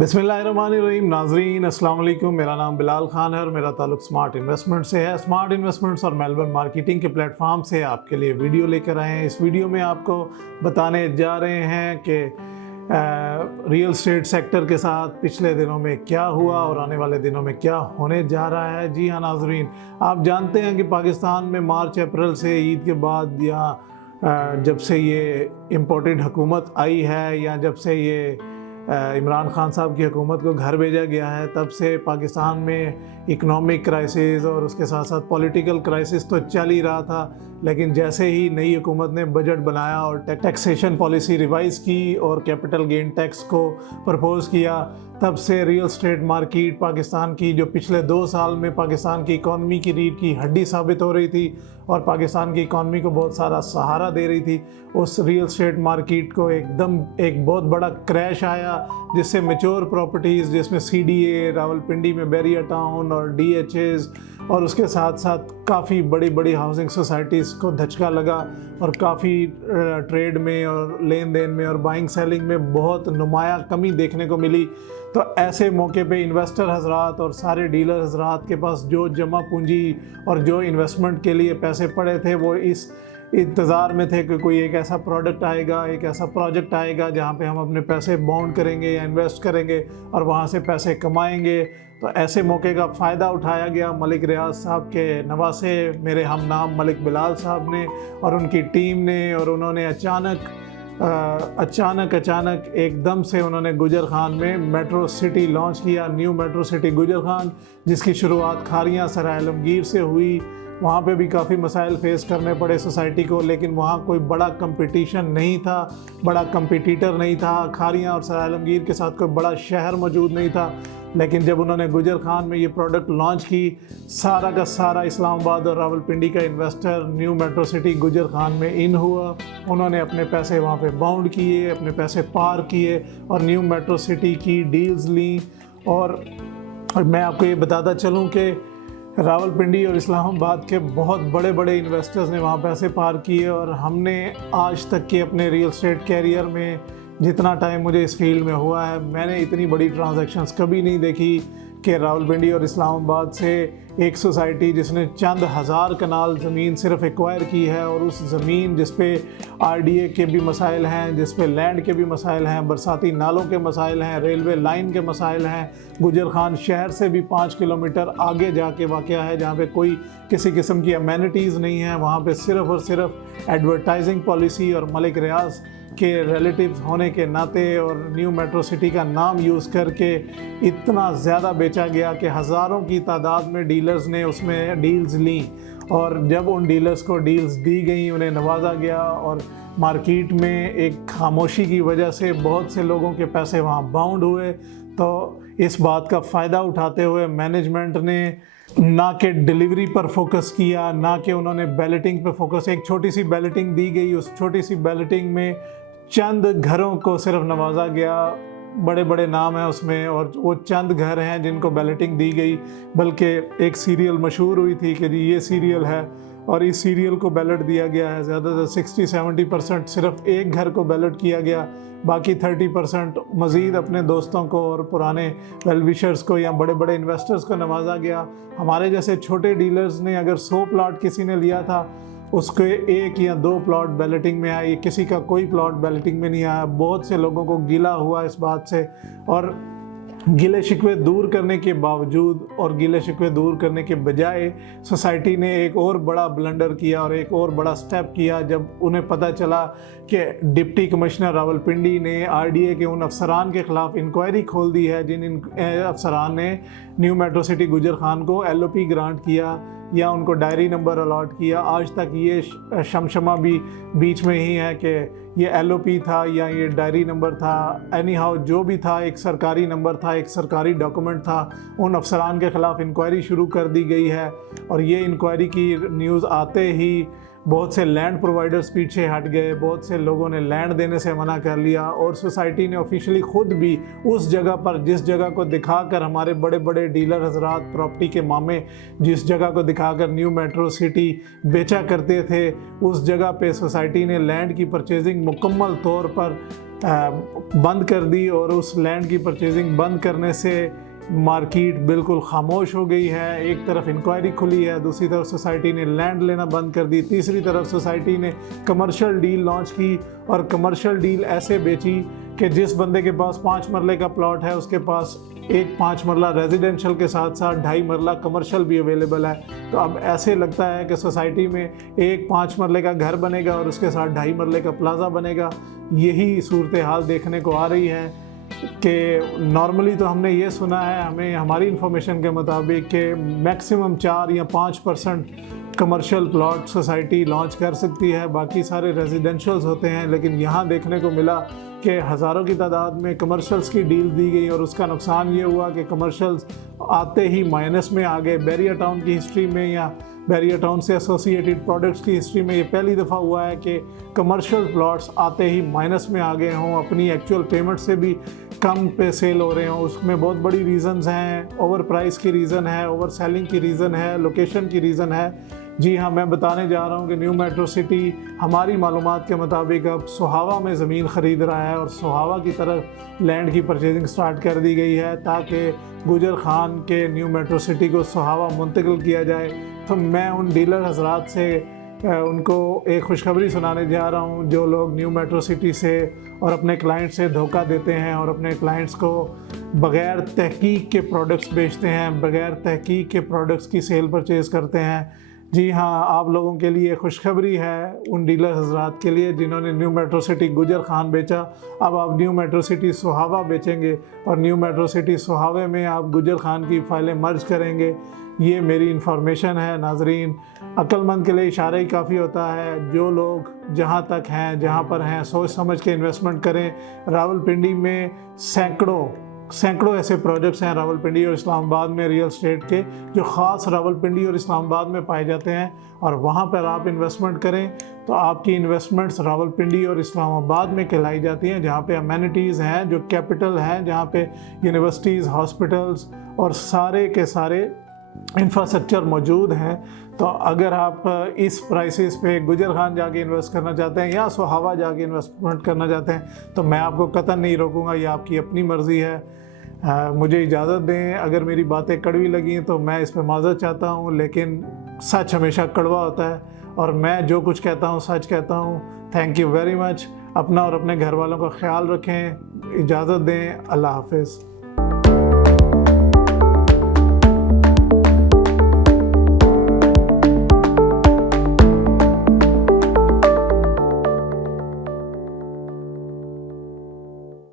बिस्मिल्लाहिर्रहमानिर्रहीम। नाजरीन अस्सलाम वालेकुम। मेरा नाम बिलाल खान है और मेरा ताल्लुक स्मार्ट इन्वेस्टमेंट से है। स्मार्ट इन्वेस्टमेंट्स और मेलबर्न मार्केटिंग के प्लेटफॉर्म से आपके लिए वीडियो लेकर आए हैं। इस वीडियो में आपको बताने जा रहे हैं कि रियल एस्टेट सेक्टर के साथ पिछले दिनों में क्या हुआ और आने वाले दिनों में क्या होने जा रहा है। जी हाँ नाजरीन, आप जानते हैं कि पाकिस्तान में मार्च अप्रैल से ईद के बाद या जब से ये इम्पोर्टेड हुकूमत आई है या जब से ये इमरान खान साहब की हुकूमत को घर भेजा गया है, तब से पाकिस्तान में इकनॉमिक क्राइसिस और उसके साथ साथ पॉलिटिकल क्राइसिस तो चल ही रहा था। लेकिन जैसे ही नई हुकूमत ने बजट बनाया और टैक्सेशन पॉलिसी रिवाइज की और कैपिटल गेन टैक्स को प्रपोज किया, तब से रियल एस्टेट मार्केट पाकिस्तान की, जो पिछले 2 साल में पाकिस्तान की इकॉनमी की रीढ़ की हड्डी साबित हो रही थी और पाकिस्तान की इकॉनमी को बहुत सारा सहारा दे रही थी, उस रियल एस्टेट मार्केट को एकदम एक बहुत बड़ा क्रैश आया, जिससे मैच्योर प्रॉपर्टीज़ जिसमें CDA, रावलपिंडी में बैरिया टाउन और DHAs और उसके साथ साथ काफ़ी बड़ी बड़ी हाउसिंग सोसाइटीज़ को धचका लगा और काफ़ी ट्रेड में और लेन देन में और बाइंग सेलिंग में बहुत नुमाया कमी देखने को मिली। तो ऐसे मौके पे इन्वेस्टर हजरात और सारे डीलर हजरात के पास जो जमा पूंजी और जो इन्वेस्टमेंट के लिए पैसे पड़े थे, वो इस इंतज़ार में थे कि कोई एक ऐसा प्रोडक्ट आएगा, एक ऐसा प्रोजेक्ट आएगा जहाँ पे हम अपने पैसे बाउंड करेंगे या इन्वेस्ट करेंगे और वहाँ से पैसे कमाएंगे। तो ऐसे मौके का फ़ायदा उठाया गया मलिक रियाज साहब के नवासे मेरे हम नाम मलिक बिलाल साहब ने और उनकी टीम ने, और उन्होंने अचानक एकदम से उन्होंने गुजर खान में मेट्रो सिटी लॉन्च किया, न्यू मेट्रो सिटी गुजर खान, जिसकी शुरुआत खारियाँ सराय आलमगीर से हुई। वहाँ पे भी काफ़ी मसाइल फेस करने पड़े सोसाइटी को, लेकिन वहाँ कोई बड़ा कंपटीशन नहीं था, बड़ा कंपटीटर नहीं था। खारियाँ और सराय आलमगीर के साथ कोई बड़ा शहर मौजूद नहीं था। लेकिन जब उन्होंने गुजर खान में ये प्रोडक्ट लॉन्च की, सारा का सारा इस्लामाबाद और रावलपिंडी का इन्वेस्टर न्यू मेट्रो सिटी गुजर खान में इन हुआ। उन्होंने अपने पैसे वहाँ पे बाउंड किए, अपने पैसे पार किए और न्यू मेट्रो सिटी की डील्स ली। और मैं आपको ये बताता चलूँ कि रावलपिंडी और इस्लामाबाद के बहुत बड़े बड़े इन्वेस्टर्स ने वहाँ पैसे पार किए। और हमने आज तक के अपने रियल एस्टेट कैरियर में, जितना टाइम मुझे इस फील्ड में हुआ है, मैंने इतनी बड़ी ट्रांजैक्शंस कभी नहीं देखी कि रावलपिंडी और इस्लामाबाद से एक सोसाइटी जिसने चंद हज़ार कनाल ज़मीन सिर्फ एक्वायर की है और उस ज़मीन जिस पे RDA के भी मसाइल हैं, जिस पे लैंड के भी मसाइल हैं, बरसाती नालों के मसाइल हैं, रेलवे लाइन के मसाइल हैं, गुजर खान शहर से भी 5 किलोमीटर आगे जाके वाक़या है जहाँ पे कोई किसी किस्म की अमेनिटीज़ नहीं है। वहाँ पे सिर्फ़ और सिर्फ एडवर्टाइजिंग पॉलिसी और मलिक रियाज के रिलेटिव्स होने के नाते और न्यू मेट्रो सिटी का नाम यूज़ करके इतना ज़्यादा बेचा गया कि हज़ारों की तादाद में डीलर्स ने उसमें डील्स ली। और जब उन डीलर्स को डील्स दी गई, उन्हें नवाजा गया और मार्केट में एक खामोशी की वजह से बहुत से लोगों के पैसे वहाँ बाउंड हुए। तो इस बात का फ़ायदा उठाते हुए मैनेजमेंट ने ना कि डिलीवरी पर फोकस किया, ना कि उन्होंने बैलेटिंग पर फोकस। एक छोटी सी बैलेटिंग दी गई, उस छोटी सी बैलेटिंग में चंद घरों को सिर्फ नवाजा गया, बड़े बड़े नाम हैं उसमें और वो चंद घर हैं जिनको बैलेटिंग दी गई। बल्कि एक सीरियल मशहूर हुई थी कि जी ये सीरियल है और इस सीरियल को बैलेट दिया गया है। ज़्यादातर 60-70% सिर्फ एक घर को बैलेट किया गया, बाकी 30% मज़ीद अपने दोस्तों को और पुराने वेलविशर्स को या बड़े बड़े इन्वेस्टर्स को नवाजा गया। हमारे जैसे छोटे डीलर्स ने अगर 100 प्लॉट किसी ने लिया था, उसके 1 या 2 प्लॉट बैलेटिंग में आए, किसी का कोई प्लॉट बैलेटिंग में नहीं आया। बहुत से लोगों को गिला हुआ इस बात से, और गिले शिकवे दूर करने के बावजूद और गिले शिकवे दूर करने के बजाय सोसाइटी ने एक और बड़ा ब्लंडर किया और एक और बड़ा स्टेप किया जब उन्हें पता चला कि डिप्टी कमिश्नर रावलपिंडी ने RDA के उन अफसरान के ख़िलाफ़ इंक्वायरी खोल दी है जिन अफसरान ने न्यू मेट्रो सिटी गुजर खान को LOP ग्रांट किया या उनको डायरी नंबर अलॉट किया। आज तक ये शमशमा भी बीच में ही है कि ये LOP था या ये डायरी नंबर था। एनी हाउ जो भी था, एक सरकारी नंबर था, एक सरकारी डॉक्यूमेंट था। उन अफसरान के ख़िलाफ़ इंक्वायरी शुरू कर दी गई है और ये इंक्वायरी की न्यूज़ आते ही बहुत से लैंड प्रोवाइडर्स पीछे हट गए, बहुत से लोगों ने लैंड देने से मना कर लिया और सोसाइटी ने ऑफिशियली खुद भी उस जगह पर, जिस जगह को दिखाकर हमारे बड़े बड़े डीलर हजरात प्रॉपर्टी के मामे जिस जगह को दिखाकर न्यू मेट्रो सिटी बेचा करते थे, उस जगह पे सोसाइटी ने लैंड की परचेजिंग मुकम्मल तौर पर बंद कर दी और उस लैंड की परचेजिंग बंद करने से मार्केट बिल्कुल खामोश हो गई है। एक तरफ इंक्वायरी खुली है, दूसरी तरफ सोसाइटी ने लैंड लेना बंद कर दी, तीसरी तरफ सोसाइटी ने कमर्शियल डील लॉन्च की और कमर्शियल डील ऐसे बेची कि जिस बंदे के पास 5 मरले का प्लॉट है उसके पास एक 5 मरला रेजिडेंशियल के साथ साथ 2.5 मरला कमर्शियल भी अवेलेबल है। तो अब ऐसे लगता है कि सोसाइटी में एक 5 मरले का घर बनेगा और उसके साथ 2.5 मरले का प्लाजा बनेगा। यही सूरत हाल देखने को आ रही है कि नॉर्मली तो हमने ये सुना है, हमें हमारी इंफॉर्मेशन के मुताबिक कि मैक्सिमम 4 या 5% कमर्शियल प्लॉट सोसाइटी लॉन्च कर सकती है, बाकी सारे रेजिडेंशियल्स होते हैं। लेकिन यहाँ देखने को मिला कि हज़ारों की तादाद में कमर्शियल्स की डील दी गई और उसका नुकसान ये हुआ कि कमर्शियल्स आते ही माइनस में आ गए। बैरियर टाउन की हिस्ट्री में या बैरियर टाउन से एसोसिएटेड प्रोडक्ट्स की हिस्ट्री में ये पहली दफ़ा हुआ है कि कमर्शियल प्लॉट्स आते ही माइनस में आ गए हों, अपनी एक्चुअल पेमेंट से भी कम पे सेल हो रहे हों। उसमें बहुत बड़ी रीज़न्स हैं, ओवर प्राइस की रीज़न है, ओवर सेलिंग की रीज़न है, लोकेशन की रीज़न है। जी हाँ, मैं बताने जा रहा हूँ कि न्यू मेट्रो सिटी हमारी मालूमात के मुताबिक अब सोहावा में ज़मीन ख़रीद रहा है और सोहावा की तरफ लैंड की परचेजिंग स्टार्ट कर दी गई है ताकि गुजर खान के न्यू मेट्रो सिटी को सोहावा मुंतकिल किया जाए। तो मैं उन डीलर हजरात से उनको एक खुशखबरी सुनाने जा रहा हूँ जो लोग न्यू मेट्रो सिटी से और अपने क्लाइंट से धोखा देते हैं और अपने क्लाइंट्स को बग़ैर तहकीक के प्रोडक्ट्स बेचते हैं, बग़ैर तहकीक के प्रोडक्ट्स की सेल परचेज़ करते हैं। जी हाँ, आप लोगों के लिए खुशखबरी है उन डीलर हजरात के लिए जिन्होंने न्यू मेट्रो सिटी गुजर खान बेचा। अब आप न्यू मेट्रो सिटी सोहावा बेचेंगे और न्यू मेट्रो सिटी सोहावे में आप गुजर खान की फ़ाइलें मर्ज करेंगे। ये मेरी इन्फॉर्मेशन है नाजरीन। अक्लमंद के लिए इशारा ही काफ़ी होता है। जो लोग जहाँ तक हैं, जहाँ पर हैं, सोच समझ के इन्वेस्टमेंट करें। रावलपिंडी में सैकड़ों ऐसे प्रोजेक्ट्स हैं रावलपिंडी और इस्लामाबाद में रियल एस्टेट के जो ख़ास रावलपिंडी और इस्लामाबाद में पाए जाते हैं और वहाँ पर आप इन्वेस्टमेंट करें तो आपकी इन्वेस्टमेंट्स रावलपिंडी और इस्लामाबाद में कहलाई जाती हैं, जहाँ पे अमेनिटीज़ हैं, जो कैपिटल हैं, जहाँ पे यूनिवर्सिटीज़, हॉस्पिटल्स और सारे के सारे इंफ्रास्ट्रक्चर मौजूद हैं। तो अगर आप इस प्राइसेस पे गुजर खान जाके इन्वेस्ट करना चाहते हैं या सोहावा जाके इन्वेस्टमेंट करना चाहते हैं तो मैं आपको कतई नहीं रोकूंगा, ये आपकी अपनी मर्ज़ी है। मुझे इजाज़त दें, अगर मेरी बातें कड़वी लगी तो मैं इस पर माज़रत चाहता हूँ, लेकिन सच हमेशा कड़वा होता है और मैं जो कुछ कहता हूँ सच कहता हूँ। Thank you very much. अपना और अपने घर वालों का ख्याल रखें। इजाज़त दें। अल्लाह हाफ़िज़।